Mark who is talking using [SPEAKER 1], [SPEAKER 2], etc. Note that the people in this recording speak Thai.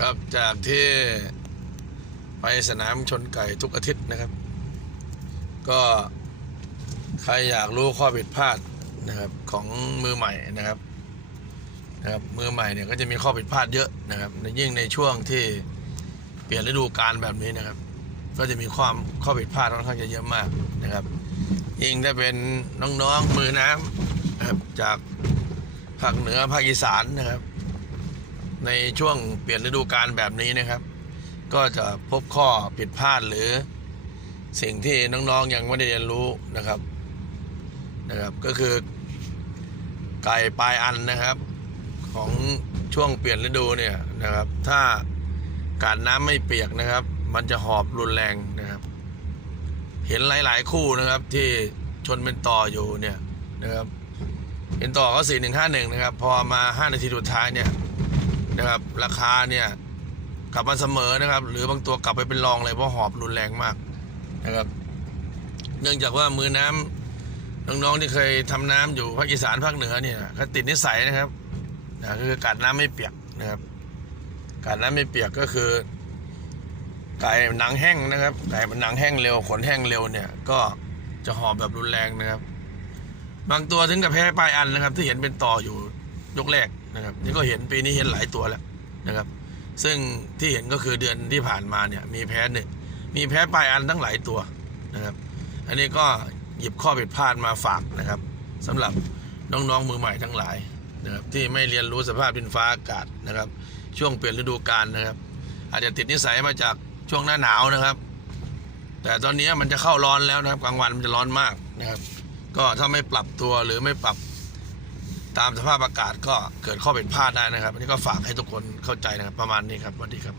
[SPEAKER 1] ครับจากที่ไปสนามชนไก่ทุกอาทิตย์นะครับ ก็ใครอยากรู้ข้อผิดพลาดนะครับของมือใหม่นะครับนะครับมือใหม่เนี่ยก็จะมีข้อผิดพลาดเยอะนะครับในยิ่งในช่วงที่เปลี่ยนฤดูกาลแบบนี้นะครับ ก็จะมีความข้อผิดพลาดค่อนข้างจะเยอะมากนะครับ ยิ่งถ้าเป็นน้องๆมือน้ำนะครับจากภาคเหนือภาคอีสานนะครับ ในช่วงเปลี่ยนฤดูกาลแบบนี้นะครับ ก็จะพบข้อผิดพลาดหรือสิ่งที่น้องๆยังไม่ได้เรียนรู้นะครับนะครับก็คือไก่ปลายอันนะครับ ของช่วงเปลี่ยนฤดูเนี่ยนะครับ ถ้าการน้ำไม่เปียกนะครับ มันจะหอบรุนแรงนะครับ เห็นหลาย ๆ คู่นะครับที่ชนเป็นต่ออยู่เนี่ยนะครับ เห็นต่อก็สี่หนึ่งห้าหนึ่งนะครับ พอมาห้านาทีสุดท้ายเนี่ย นะครับ ราคาเนี่ยกลับมาเสมอนะครับ หรือบางตัวกลับไปเป็นรองเลยเพราะหอบรุนแรงมากนะครับ เนื่องจากว่ามือน้ำน้องๆที่เคยทำน้ำอยู่ภาคอีสานภาคเหนือเนี่ยก็ติดนิสัยนะครับนะคือกัดน้ำไม่เปียกนะครับกัดน้ำไม่เปียกก็คือไก่หนังแห้งนะครับไก่มันหนังแห้งเร็วขนแห้งเร็วเนี่ย ก็จะหอบแบบรุนแรงนะครับ บางตัวถึงกับแพ้ปลายอันนะครับ ที่เห็นเป็นต่ออยู่ยกแรก นะครับนี่ก็เห็นปีนี้เห็นหลายตัวแล้วนะครับ ซึ่งที่เห็นก็คือเดือนที่ผ่านมาเนี่ยมีแพ้หนึ่งมีแพ้ปลายอันทั้งหลายตัวนะครับ อันนี้ก็หยิบข้อผิดพลาดมาฝากนะครับสำหรับน้องๆมือใหม่ทั้งหลายนะครับที่ไม่เรียนรู้สภาพดินฟ้าอากาศนะครับ ช่วงเปลี่ยนฤดูกาลนะครับ อาจจะติดนิสัยมาจากช่วงหน้าหนาวนะครับ แต่ตอนนี้มันจะเข้าร้อนแล้วนะครับกลางวันมันจะร้อนมากนะครับ ก็ถ้าไม่ปรับตัวหรือไม่ปรับ ตามสภาพอากาศก็เกิดข้อผิดพลาดได้นะครับอันนี้ก็ฝากให้ทุกคนเข้าใจนะครับ ประมาณนี้ครับสวัสดีครับ